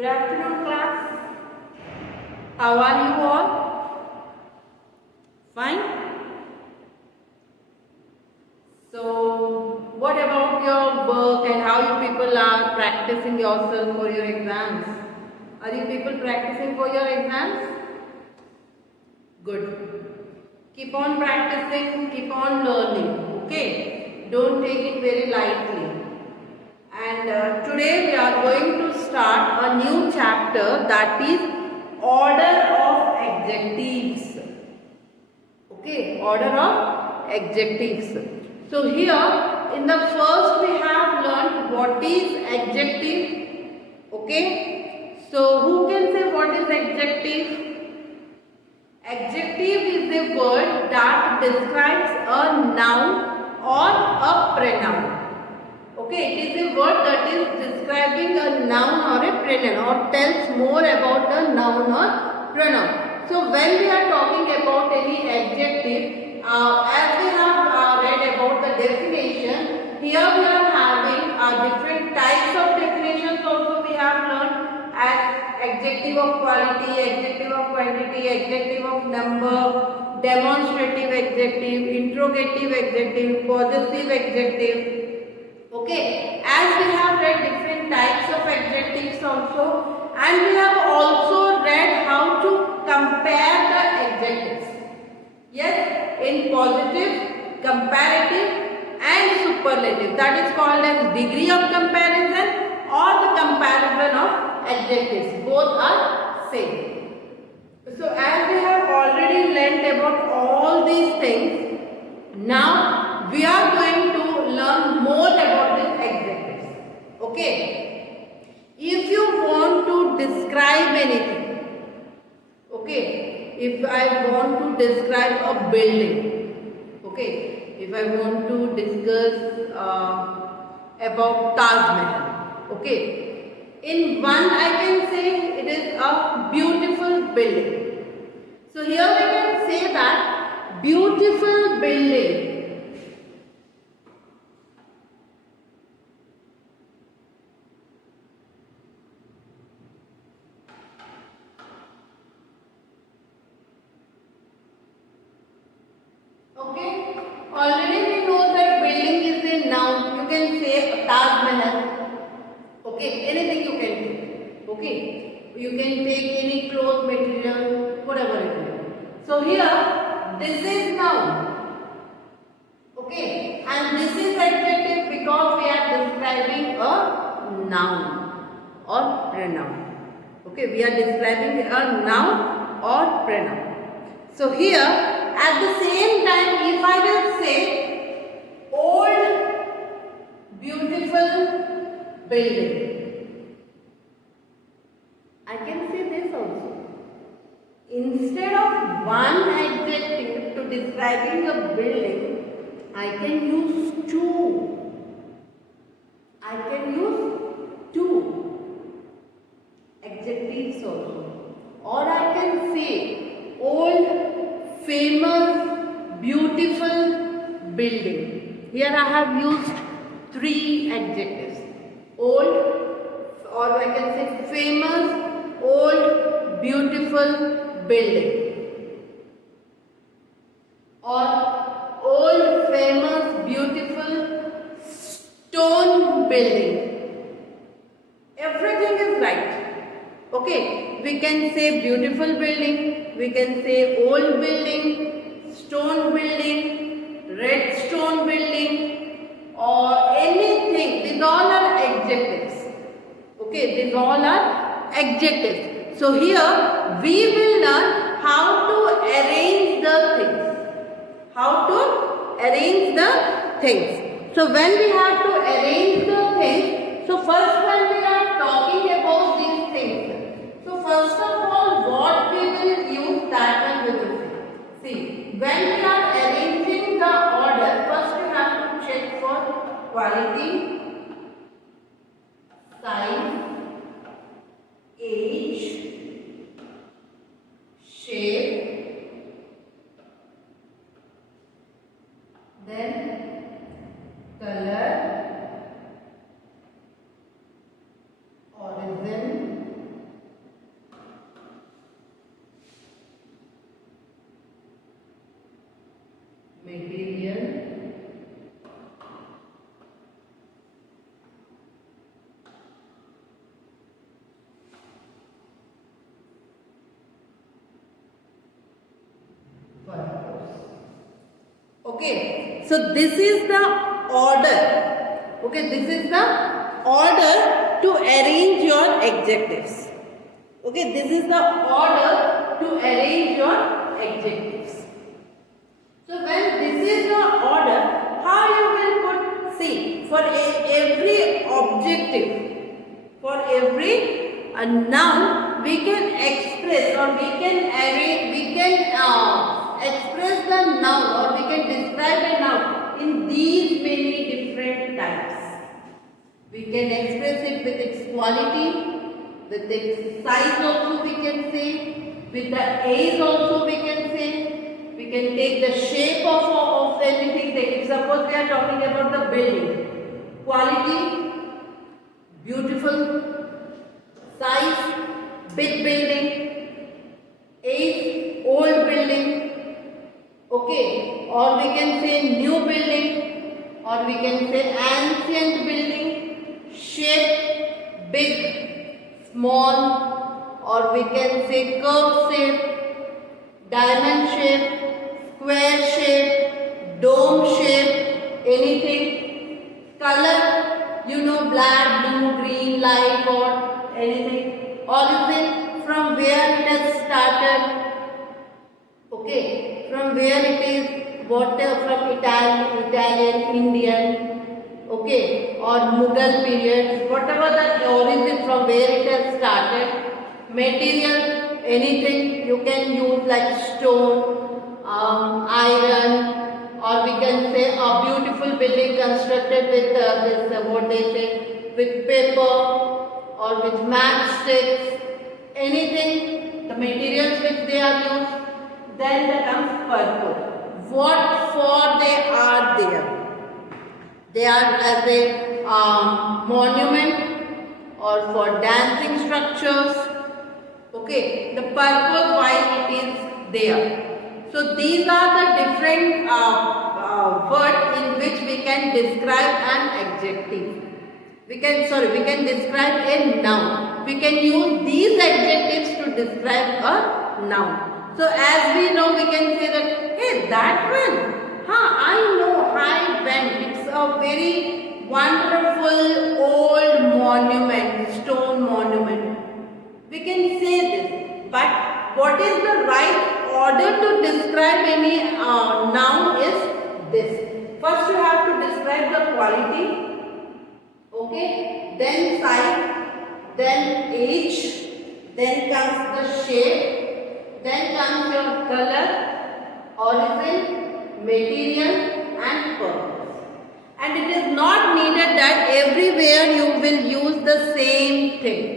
Good afternoon, class. How are you all? Fine? So, what about your work and how you people are practicing yourself for your exams? Are you people practicing for your exams? Good. Keep on practicing, keep on learning. Okay? Don't take it very lightly. And today we are going to start a new chapter, that is order of adjectives. Okay, order of adjectives. So here in the first we have learned what is adjective. Okay, so who can say what is adjective? Adjective is a word that describes a noun or a pronoun. Okay, it is a word that is describing a noun or a pronoun or tells more about a noun or pronoun. So when we are talking about any adjective, as we have read about the definition, here we are having different types of definitions also we have learned, as adjective of quality, adjective of quantity, adjective of number, demonstrative adjective, interrogative adjective, possessive adjective. Okay, as we have read different types of adjectives also, and we have also read how to compare the adjectives. Yes, in positive, comparative and superlative. That is called as degree of comparison or the comparison of adjectives. Both are same. So as we have already learnt about all these things, now we are going to learn more about these adjectives. Okay. If you want to describe anything, okay, if I want to describe a building, okay, if I want to discuss about Taj Mahal, okay, in one I can say it is a beautiful building. So here we can say that beautiful building. Okay, already we know that building is a noun. You can say Taj Mahal. Okay, anything you can take. Okay, you can take any cloth material, whatever it is. So here, this is noun. Okay, and this is adjective because we are describing a noun or pronoun. Okay, we are describing a noun or pronoun. So here, at the same time, if I will say old beautiful building, I can say this also. Instead of one adjective to describing a building, I can use two. I can use two adjectives also. Or I can say old, famous, beautiful building. Here I have used three adjectives. Old, or I can say famous, old, beautiful building. Or old, famous, beautiful stone building. Everything is right. Okay, we can say beautiful building, we can say old building, stone building, red stone building, or anything. These all are adjectives. Okay, these all are adjectives. So here we will learn how to arrange the things. How to arrange the things. So when we have to arrange the things, so first when we are talking about these things, so first of all what we will use, that one we will see. See, when we are arranging the order, first we have to check for quality, size, age, shape, then color, origin, Okay, so this is the order. Okay, this is the order to arrange your adjectives. Okay, this is the order to arrange your adjectives. So when this is your order, how you will put, see, for every objective, for every noun, we can express or we can arrange, we can express the noun or we can describe a noun in these many different types. We can express it with its quality, with its size also we can say, with the age also we can say. We can take the shape of anything. If suppose we are talking about the building, quality, beautiful, size, big building, age, old building, okay, or we can say new building, or we can say ancient building, shape, big, small, or we can say curve shape, diamond shape, square shape, dome shape, anything, color, you know, black, blue, green, light, or anything, origin, from where it has started, okay, from where it is, what, from Italian, Indian, okay, or Mughal period, whatever the origin from where it has started, material, anything you can use like stone, iron, or we can say a beautiful building constructed with this, what they say, with paper or with matchsticks, anything, the materials which they are used, then there comes purpose. What for they are there? They are as a monument or for dancing structures. Okay, the purpose why it is there. So these are the different words in which we can describe an adjective. We can describe a noun. We can use these adjectives to describe a noun. So as we know, we can say that, hey, that one, I know, I went. It's a very wonderful old monument, stone monument. We can say this, but what is the right order to describe any noun is this. First you have to describe the quality, okay, then size, then age, then comes the shape, then comes your color, origin, material and purpose. And it is not needed that everywhere you will use the same thing.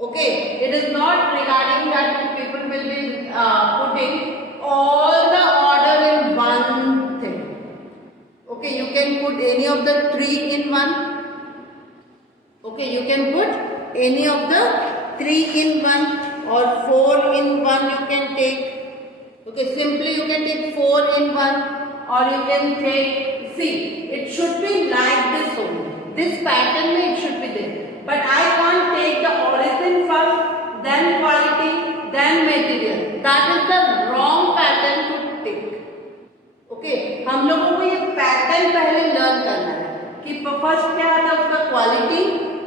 Okay, it is not regarding that people will be putting all the order in one thing. Okay, you can put any of the three in one. Okay, you can put any of the three in one or four in one you can take. Okay, simply you can take four in one, or you can take, see, it should be like this only. This pattern it should be there. But I can't take the origin first, then quality, then material. That is the wrong pattern to take. Okay, हम लोगों को ये pattern पहले learn करना है कि first क्या आता है उसका क्वालिटी,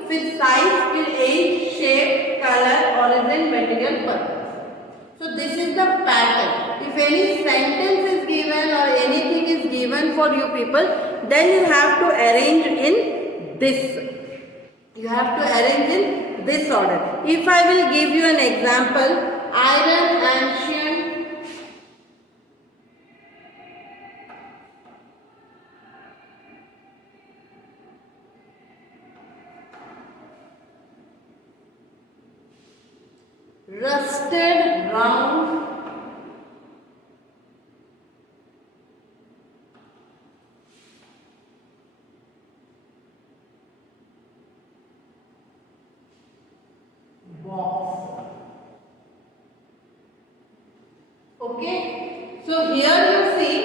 फिर साइज, फिर age, shape, colour, origin, material, purpose. So this is the pattern. If any sentence is given or anything is given for you people, then you have to arrange in this. You have to arrange in this order. If I will give you an example, iron, ancient, rusted, round, box. Okay, so here you see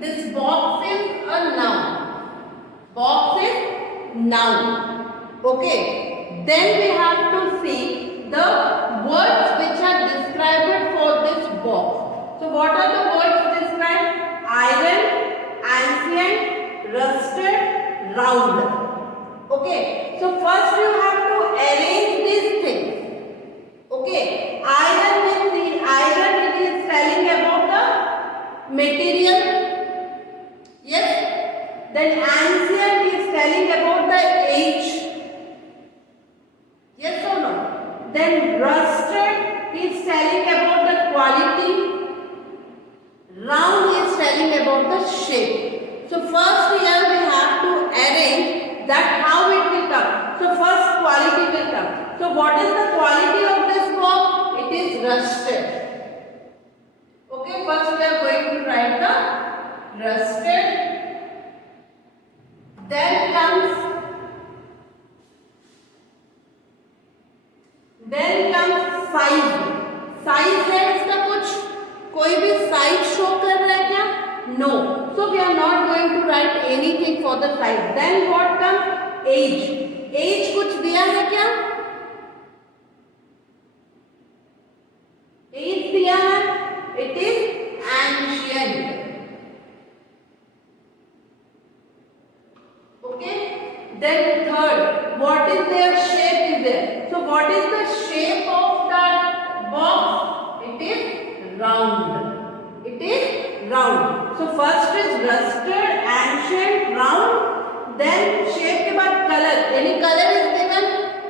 this box is a noun. Box is noun. Okay, then we have to see the words which are described for this box. So what are the Then ancient is telling about the age. Yes or no? Then rusted is telling about the quality. Round is telling about the shape. So first here we have to arrange that how it will come. So first quality will come. So what is the quality of this box? It is rusted. Okay, first we are going to write the rusted. Then comes size. Size है इसका कुछ कोई भी size show कर रहा है क्या? No. So we are not going to write anything for the size. Then what comes? Age. Age कुछ दिया है क्या? Age दिया है. It is ancient. Okay. Then third, what is their shape is there? So what is the shape of that box? It is round. It is round. So first is rusted, ancient, round. Then shape के बाद color. Any color is given?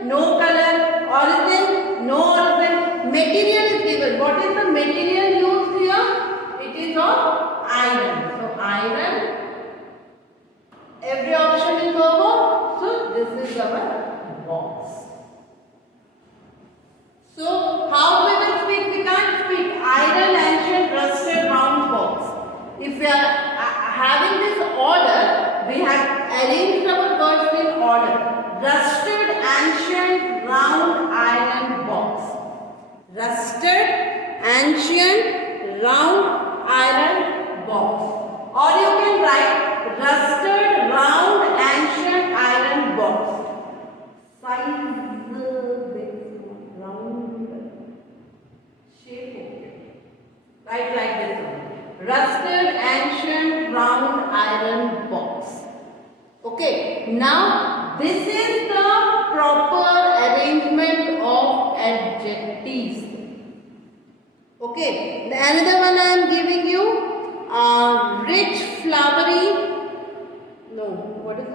No color. Origin? No origin. Material is given. What is the material used here? It is of iron. So iron. Every option is over. So this is our box. So how we will speak? We can't speak iron, ancient, rusted, round box. If we are having this order, we have arranged our words in order. Rusted, ancient, round, iron box. Rusted, ancient, round, iron box. Or you can write rusted, round, ancient, iron box. Size, round, shape. Write like this one. Rusted, ancient, round, iron box. Okay. Now this is the proper arrangement of adjectives. Okay. The another one I am giving you. Rich, flowery. No. What is it?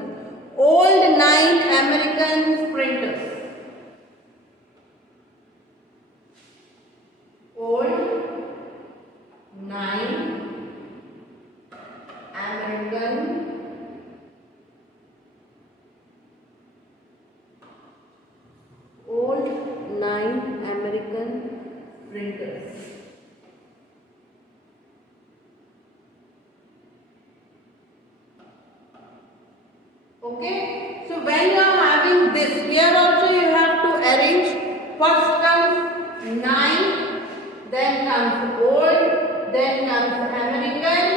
Old 9 American sprinters. Old 9 American sprinters. Okay, so when you are having this, here also you have to arrange. First comes 9, then comes old, then comes American.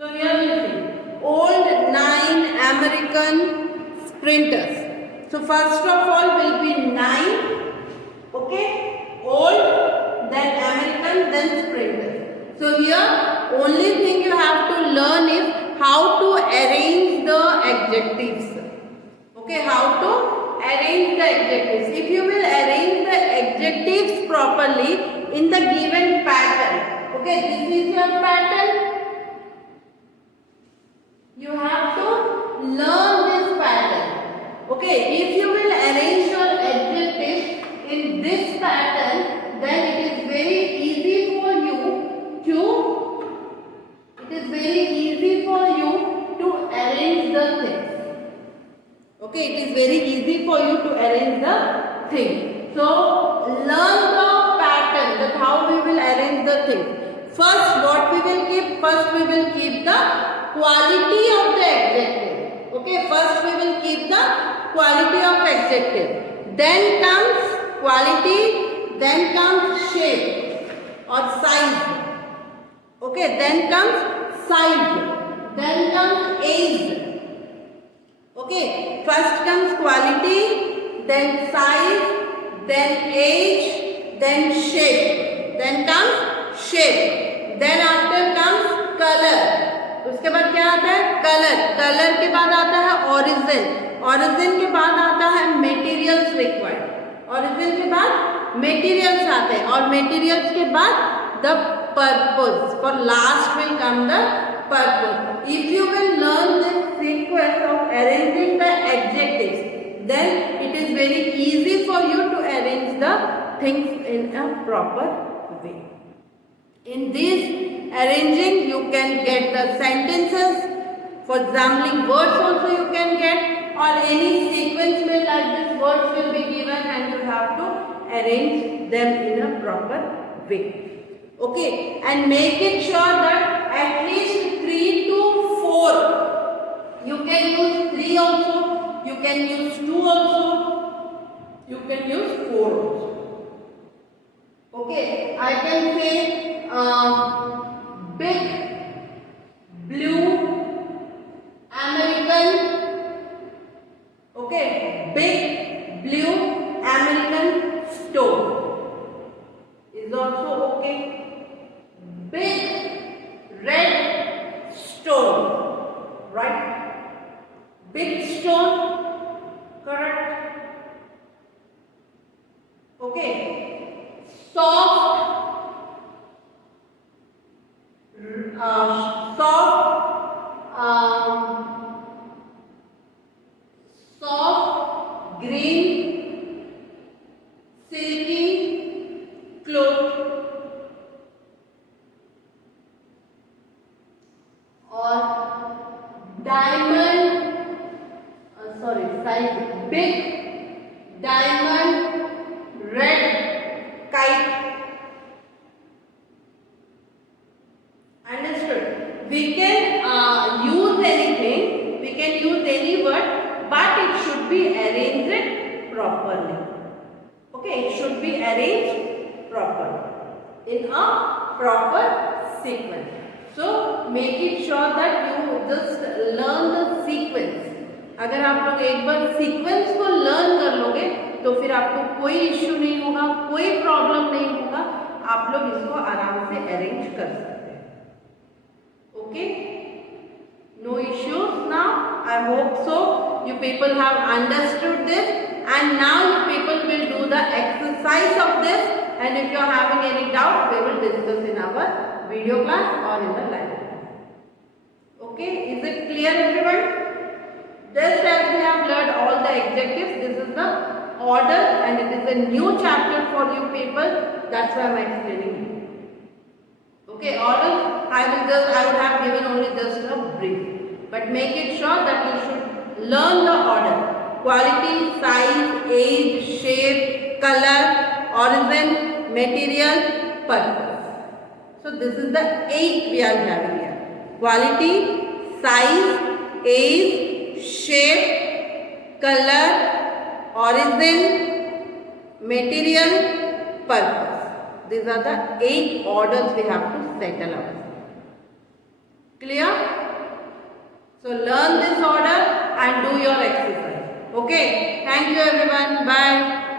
So here we see old 9 American sprinters. So first of all will be 9, okay, old, then American, then sprinters. So here only thing you have to learn is how to arrange the adjectives. Okay, how to arrange the adjectives. If you will arrange the adjectives properly in the given pattern, okay, this is your pattern. You have to learn this pattern. Okay, if you will arrange your adjectives in this pattern, then it is very easy for you to arrange the things. Okay, it is very easy for you to arrange the thing. So learn the pattern, that how we will arrange the thing. First, what we will keep? First, we will keep the quality of the adjective. Okay, first we will keep the quality of adjective. Then comes quality, then comes shape or size. Okay, then comes size, then comes age, first comes quality, then size, then age, then shape. Then comes shape. Then after comes color. उसके बाद क्या आता है? Colour. Colour के बाद आता है origin. origin के बाद आता है materials required. origin के बाद materials आते हैं और materials के बाद the purpose. For last will come the purpose. If you will learn this sequence of arranging the adjectives, then it is very easy for you to arrange the things in a proper way. In this arranging, you can get the sentences. For examining words also you can get, or any sequence may like this words will be given and you have to arrange them in a proper way. Okay, and make it sure that at least 3 to 4. You can use 3 also, you can use 2 also, you can use 4 also. Okay, I can say big blue American. Okay, big blue American stone is also okay. Big red stone, right? Big stone, correct? Okay. Soft, soft green silky cloth, or diamond, big diamond red kite. Understood? We can use anything, we can use any word, but it should be arranged properly. Okay, it should be arranged properly in a proper sequence. So make it sure that you just learn the sequence. अगर आप लोग एक बार sequence को learn कर लोगे तो फिर आपको कोई इश्यू नहीं होगा, कोई प्रॉब्लम नहीं होगा, आप लोग इसको आराम से अरेंज कर सकते हैं. Okay, no issues now. I hope so you people have understood this, and now you people will do the exercise of this, and if you are having any doubt we will discuss in our video class or in the library. Okay, is it clear everyone? Just as we have learned all the adjectives, this is the order and it is a new chapter for you people, that's why I am explaining you. Okay, order I would have given only just a brief, but make it sure that you should learn the order: quality, size, age, shape, color, origin, material, purpose. So this is the 8 we are having here: quality, size, age, shape, color, origin, material, purpose. These are the 8 orders we have to settle out. Clear? So learn this order and do your exercise. Okay. Thank you everyone. Bye.